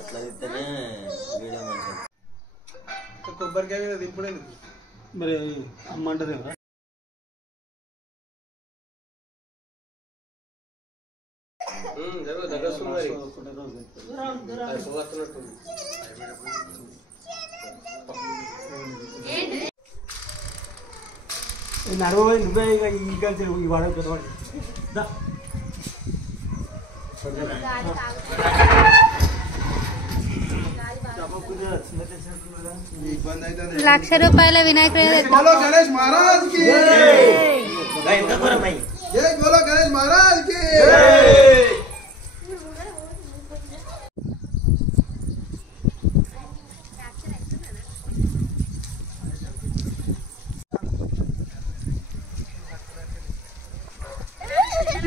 అట్లా తింటేనే వీడియో మంచిది. కొబ్బరికాయ మీద దింపులేదు మరి అమ్మ అంటది కదా. నడవ నువ్వే ఈ కలిసి ఈ వాడ పెద్దవాడి ₹1,00,000 వినాయకుడు గణేష్ మహారాజ్ కి బోలో గణేష్ మహారాజ్ కి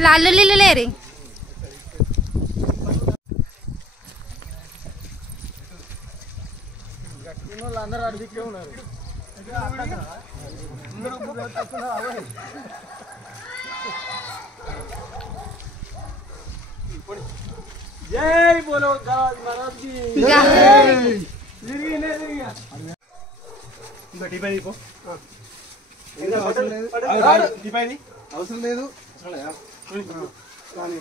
లాల్లు లిల్లు లేరి అందరూ అడిగితే ఉన్నారు. జై బోలో గణేష్ మహారాజ్ కి అవసరం లేదు చాలు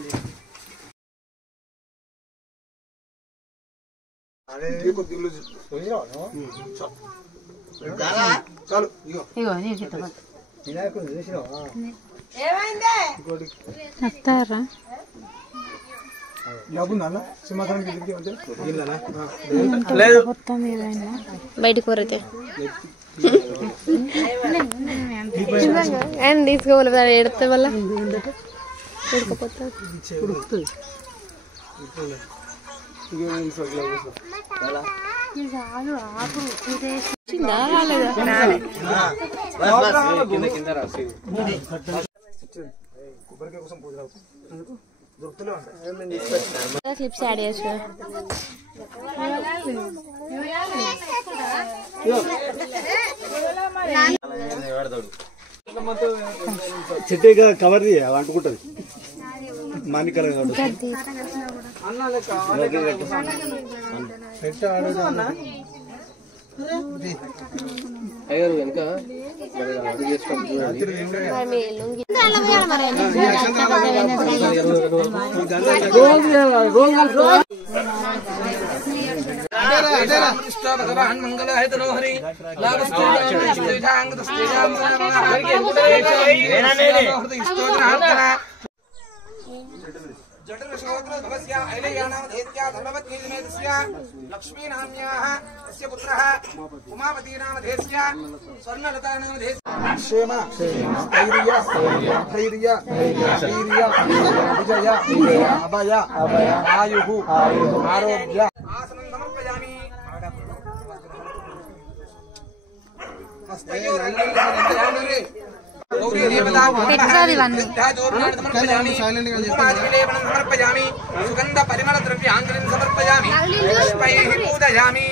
వస్తారా బయటికి పోరైతే ఆయన తీసుకోవాలి ఎడితే వల్ల ఉడకపోతే క్లిప్స్ యాడ్ చేస్తా చెట్టు కవర్ అంటుకుంటది మానికల भगवान मंगल है तो हरि लक्ष्मी नाम्याः तस्य पुत्रः उमापति नामधेयस्य स्वर्णलता नामधेयस्य क्षेम स्थैर्य धैर्य वीर्य विजय अभय आयुः आरोग्य आसनं समर्पयामि समर्पयामि सुगंध परिमल द्रव्यांजलिं समर्पयामि पुष्पैः पूजयामि